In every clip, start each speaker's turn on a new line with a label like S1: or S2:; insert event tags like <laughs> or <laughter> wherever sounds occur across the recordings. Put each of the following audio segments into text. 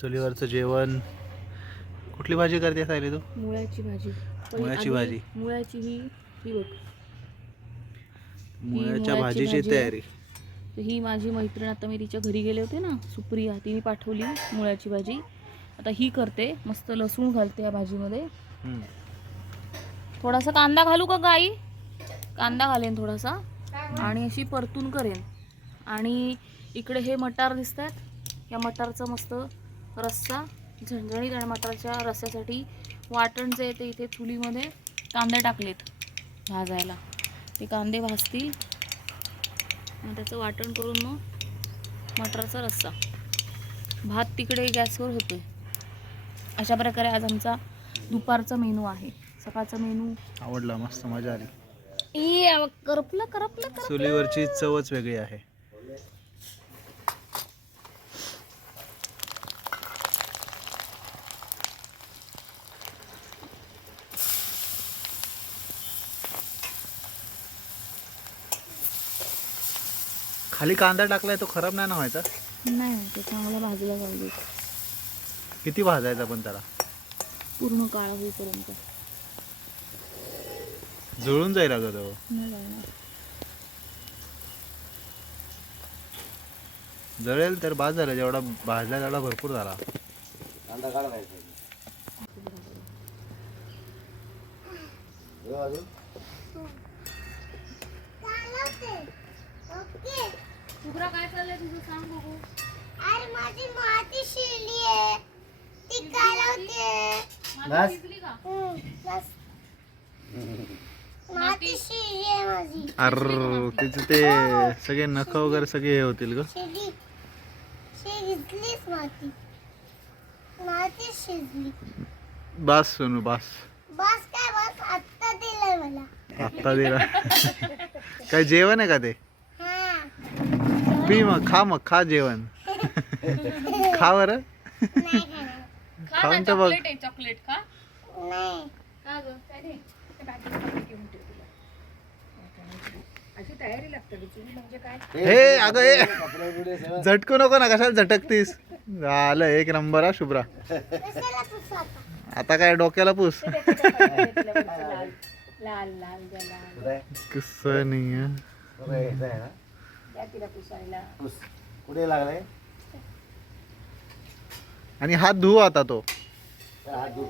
S1: चुलीवरचं जेवण. कुठली भाजी करते सायली तू?
S2: मुळ्याची भाजी. पण
S1: मुळ्याची
S2: आधी
S1: भाजी.
S2: मुळ्याची ही ही बघ
S1: मुळ्याच्या
S2: मुळ्याची
S1: भाजीची
S2: भाजी आहे.
S1: तयारी.
S2: तर ही माझी मैत्रीण आता मी तिच्या घरी गेले होते ना सुप्रिया तिने पाठवली मुळ्याची भाजी. आता ही करते मस्त लसूण घालते या भाजीमध्ये.
S1: हम्म.
S2: थोडासा कांदा घालू का गाई? कांदा घालेन थोडासा. आणि अशी परतून करेन. आणि इकडे हे मटार दिसत आहेत या मटारचं मस्त रस्सा झणझणीत आणि मटारच्या रस्स्यासाठी वाटण जे ते इथे चुलीमध्ये कांदे टाकलेत भाजायला. ते कांदे भाजतील मग त्याचं वाटण करून मग मटारचा रस्सा. भात तिकडे गॅसवर होतोय. अशा प्रकारे आज आमचा दुपारचा मेनू आहे. सकाळचा मेनू
S1: आवडला मस्त मजा आली.
S2: करपलं करपलं.
S1: चुलीवरची चवच वेगळी आहे. खाली कांदा टाकलाय तो खराब नाही ना व्हायचा?
S2: नाही ते चांगला भाजला पाहिजे.
S1: किती भाजायचा पण त्याला?
S2: पूर्ण काळा होईपर्यंत.
S1: जुळून जाईल अगं तो.
S2: नाही जाणार.
S1: जळेल तर बाद झाला जेवढा भाजला तेवढा भरपूर झाला.
S2: शुभ्रा काय चाललंय तुझं सांग बघू.
S3: अरे माझी माती शिरली आहे. ती काय
S2: शिजली का?
S3: माती शिरली आहे माझी.
S1: अर तिचे ते सगळे नख वगैरे सगळे हे होतील ग.
S3: शिरली. शिजलीच माती. माती शिजली
S1: बास सोनू बास.
S3: बस काय बस. आत्ता दिलंय मला.
S1: आत्ता दिला. <laughs> काय जेवण आहे का ते?
S3: हा
S1: पी मग खा मग खा जेवण. खा बरं. खाऊन तर बघ.
S2: चॉकलेट आहे चॉकलेट का
S3: नाही.
S2: का ग काय? नाही
S1: हे अगं हे. झटकू नको ना कशाला झटकतीस? झालं एक नंबर हा शुभ्रा.
S3: पुसू आता?
S1: काय डोक्याला पूस?
S2: लाल लाल लाल
S1: कस नाही
S4: कुठे लागलाय?
S1: आणि हात धुव आता तो.
S4: हात धु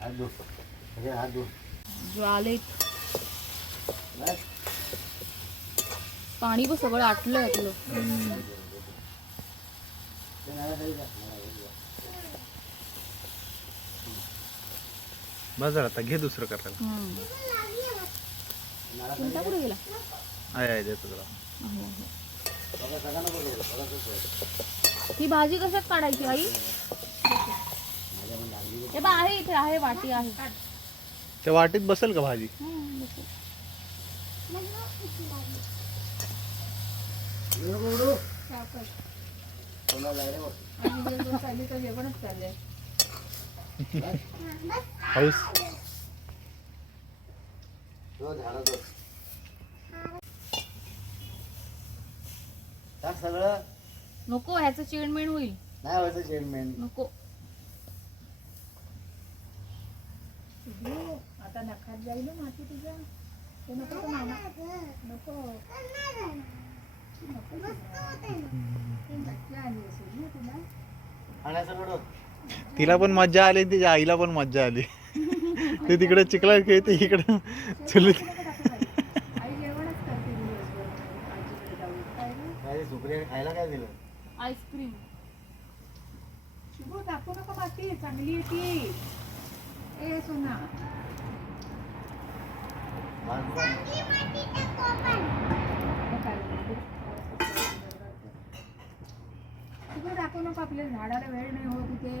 S4: हात धु हात धु
S2: ज्वालेत पाणी पण सगळं आटलं आटलं.
S1: बस झालं आता घे दुसरं करायला.
S2: हम्म. चिमटा कुठे गेला?
S1: आहे आहे देतो तुला.
S2: ही भाजी कशात काढायची आई? हे बा आहे इथे आहे वाटी आहे.
S1: त्या वाटीत बसेल का भाजी?
S2: हम्म. <laughs>
S1: हाऊस.
S4: टाक सगळं.
S2: नको ह्याचं चिणमेण होईल.
S4: नाही व्हायचं चेअरमॅन.
S2: नको.
S4: खाण्याचं कडं
S1: तिला? पण मज्जा आली तिच्या आईला पण मज्जा आली. ते तिकडे चिखला खेळते इकडं चुलीत.
S4: खायला काय दिलं?
S2: आईस्क्रीम.
S4: माणसं
S3: वांगनगन
S4: बेडगी तिकडे घाल एक चमचा घाल दोन इथलं काळ्या मसाल्याने काळे होणार आणखी.
S2: हो आता आहे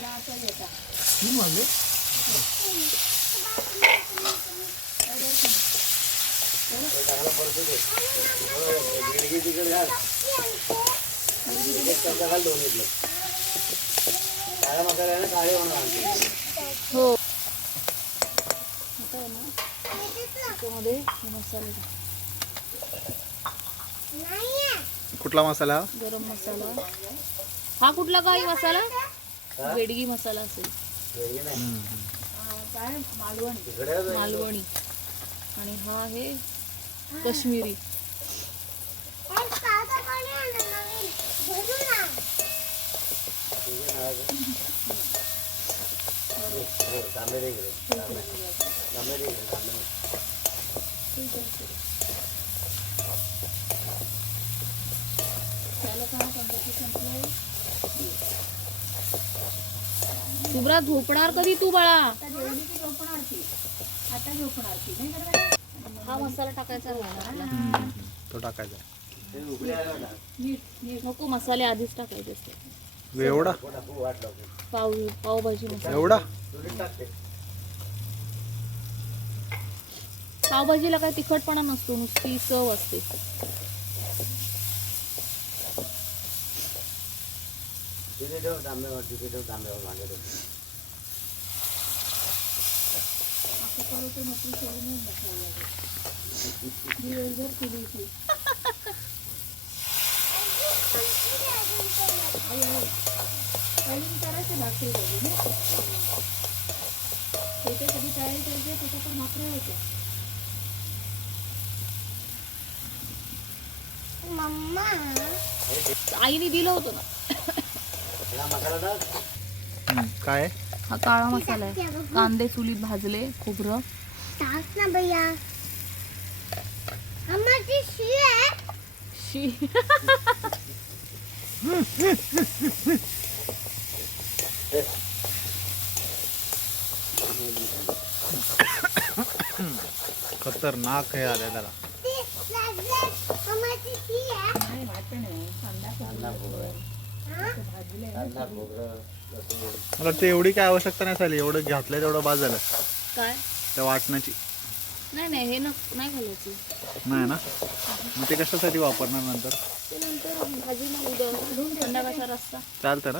S2: टाक.
S1: कुठला मसाला
S2: गरम मसाला हा कुठला काही मसाला बेडगी मसाला असेल.
S4: नाही.
S2: हा, काय? मालवणी.
S4: तिकडे आहे.
S2: मालवणी. आणि हा आहे काश्मीरी.
S4: तुझं नाव काय? हे, तांबे दे इकडे. तांबे. तांबे दे इकडे, तांबे दे.
S2: शुभ्रा झोपणार कधी तू बाळा हा मसाला टाकायचा.
S1: तो टाकायचा.
S2: नको मसाले आधीच टाकायचे असते
S1: एवढा.
S2: पाव पावभाजी मसाला
S1: एवढा.
S2: पावभाजीला काही तिखटपणा नसतो नुसती चव असते
S4: तिथे ठेव तांब्यावर तिथे ठेव तांब्यावर भांडे ठेव.
S3: मम्मा
S2: आईने दिलं होतं ना
S4: हा मसाला टाक.
S1: हम्म, काय? आहे?
S2: हा काळा मसाला आहे. कांदे चुलीत भाजले खोबरं.
S3: टाक ना भैया. हमारी शी है
S2: शी.
S1: खतरनाक हे आल्या त्याला
S3: ती लागले हमारी शी है
S4: कांदा खोबरं. कांदा खोबरं लसूण.
S1: मला वाटतं एवढी काय आवश्यकता नाही झाली एवढं घातलं तेवढं बाद झालं.
S2: काय?
S1: त्या वाटण्याची
S2: नाही नाही हे न नाही घालायचं.
S1: नाही ना? मग ते कशासाठी वापरणार नंतर?
S2: ते नंतर भाजीला उद्या संध्याकाळचा रस्ता.
S1: चालतं ना?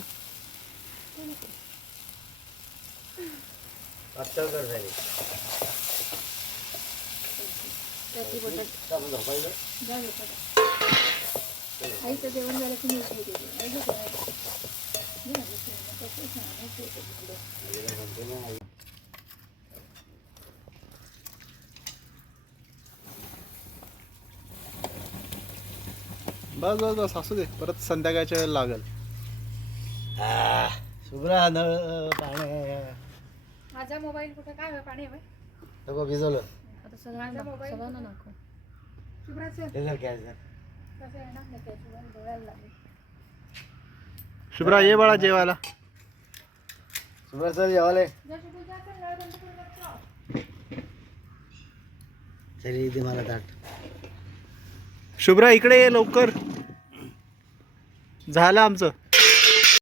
S4: पातळ कर झाली.
S2: त्याची बटाट
S4: का आपण झोपायचं
S2: आईचं जेवण झालं की मी उठली.
S1: बस बस बस असू दे. परत संध्याकाळच्या वेळेला लागल.
S4: शुभ्रा नळ पाणी
S5: माझा मोबाईल कुठे? काय होय पाणी
S4: नको भिजवलं.
S2: आता सगळ्यांना सगळ्यांना दाखव.
S5: शुभ्राचं
S4: हे
S5: शुभ्रा
S1: ये बाळा जेवायला.
S4: शुभ्रा सर जेवाले इथे मला ताट
S1: शुभ्रा इकडे ये लवकर. झालं आमचं.